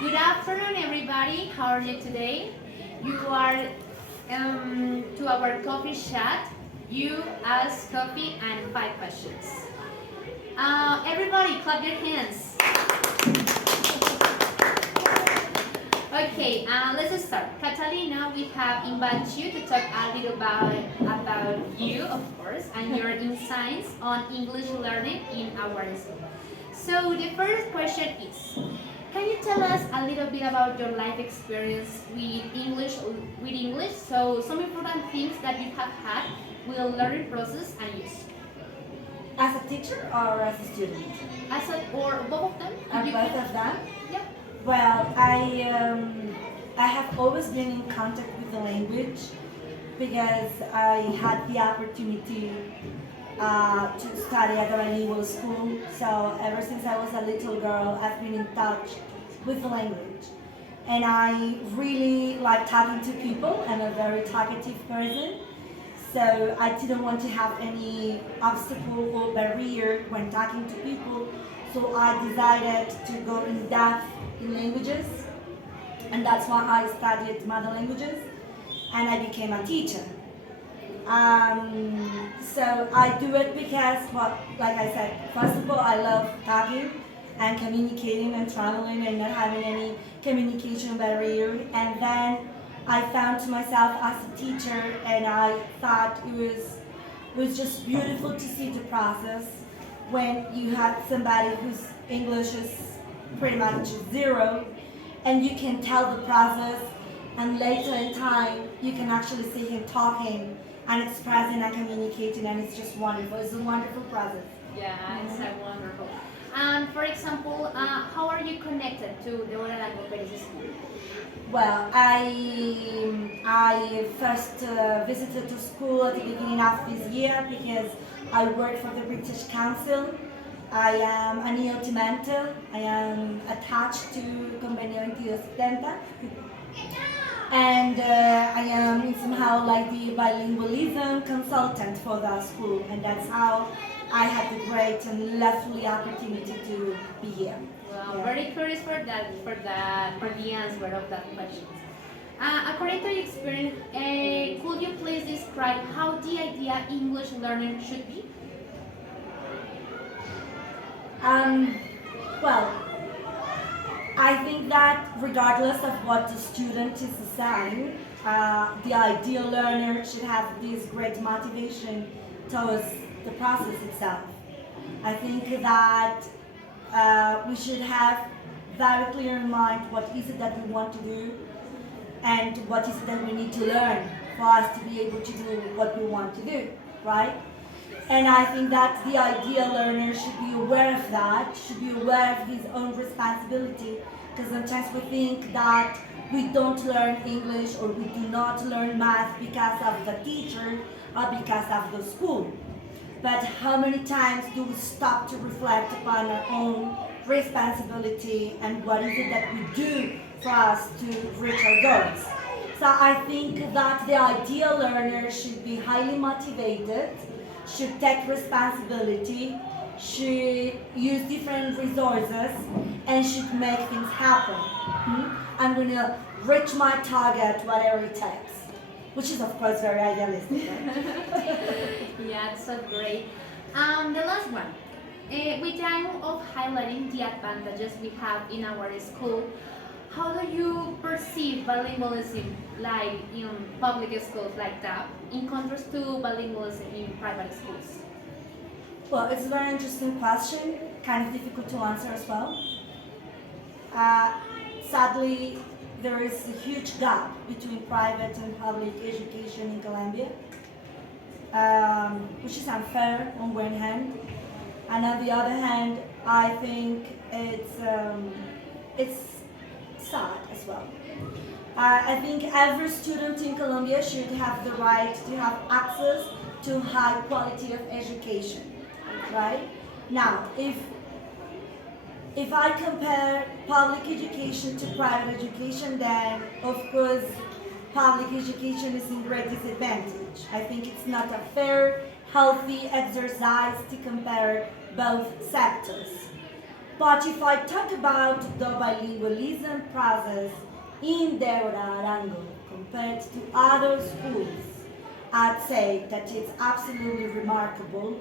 Good afternoon, everybody. How are you today? You are to our coffee chat. You ask coffee and 5 questions. Everybody, clap your hands. Okay, let's start. Catalina, we have invited you to talk a little about you, of course, and your insights on English learning in our school. So the first question is, can you tell us a little bit about your life experience with English? So some important things that you have had with the learning process and use. As a teacher or as a student? Or both of them? Both of them? Yeah. Well, I have always been in contact with the language because I had the opportunity to study at a bilingual school. So ever since I was a little girl, I've been in touch with the language. And I really like talking to people. I'm a very talkative person. So I didn't want to have any obstacle or barrier when talking to people. So I decided to go in depth in languages. And that's why I studied mother languages. And I became a teacher. So I do it because, well, like I said, first of all, I love talking and communicating and traveling and not having any communication barrier. And then I found to myself as a teacher, and I thought it was just beautiful to see the process when you had somebody whose English is pretty much zero, and you can tell the process, and later in time you can actually see him talking and expressing and communicating, and it's just wonderful. It's a wonderful process. Yeah, it's so wonderful. And for example, how are you connected to the Hora Lagopedis school? Well, I first visited the school at the beginning of this year because I work for the British Council. I am an ELT mentor. I am attached to Convenio 2270. And I am somehow like the bilingualism consultant for the school, and that's how I had the great and lovely opportunity to be here. Wow, Yeah. very curious for the answer of that question. According to your experience, could you please describe how the idea English learning should be? Well, I think that regardless of what the student is assigned, the ideal learner should have this great motivation towards the process itself. I think that we should have very clear in mind what is it that we want to do and what is it that we need to learn for us to be able to do what we want to do, right? And I think that the ideal learner should be aware of that, should be aware of his own responsibility, because sometimes we think that we don't learn English or we do not learn math because of the teacher or because of the school. But how many times do we stop to reflect upon our own responsibility and what is it that we do for us to reach our goals? So I think that the ideal learner should be highly motivated, should take responsibility, should use different resources, and should make things happen. I'm going to reach my target, whatever it takes, which is of course very idealistic. Right? Yeah, it's so great. The last one. With the aim of highlighting the advantages we have in our school, how do you perceive bilingualism like in public schools like that, in contrast to bilingualism in private schools? Well, it's a very interesting question, kind of difficult to answer as well. Sadly, there is a huge gap between private and public education in Colombia, which is unfair on one hand, and on the other hand, I think it's sad as well. I think every student in Colombia should have the right to have access to high quality of education, right? Now, if I compare public education to private education, then of course public education is in great disadvantage. I think it's not a fair, healthy exercise to compare both sectors. But if I talk about the bilingualism process in Deborah Arango compared to other schools, I'd say that it's absolutely remarkable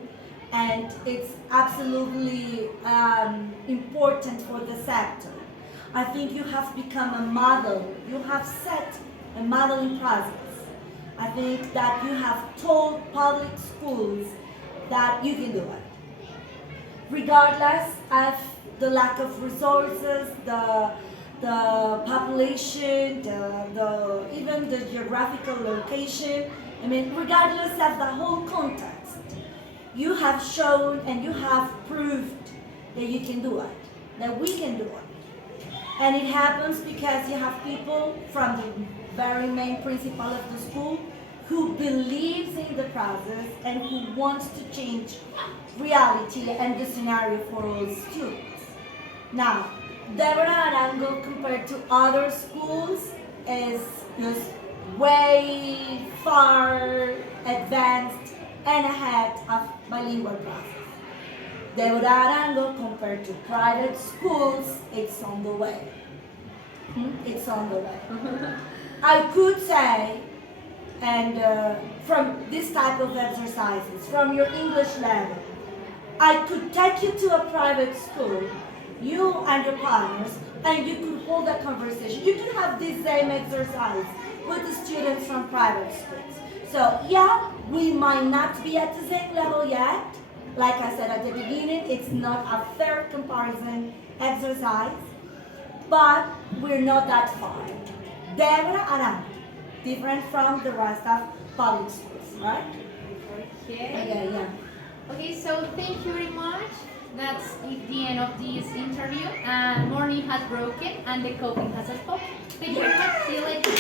and it's absolutely important for the sector. I think you have become a model, you have set a modeling process. I think that you have told public schools that you can do it regardless of the lack of resources, the population, even the geographical location. I mean, regardless of the whole context, you have shown and you have proved that you can do it, that we can do it. And it happens because you have people from the very main principal of the school who believes in the process and who wants to change reality and the scenario for all students. Now, Deborah Arango compared to other schools is just way far advanced and ahead of bilingual process. Deborah Arango compared to private schools, it's on the way. It's on the way. I could say, and from this type of exercises, from your English level, I could take you to a private school, you and your partners, and you could hold a conversation. You could have this same exercise with the students from private schools. So yeah, we might not be at the same level yet. Like I said at the beginning, it's not a fair comparison exercise, but we're not that far. Deborah Arango, different from the rest of public schools, right? Okay. Yeah. Okay, so thank you very much. That's the end of this interview. Morning has broken and the coffee has spoken. Thank you very much. See you later.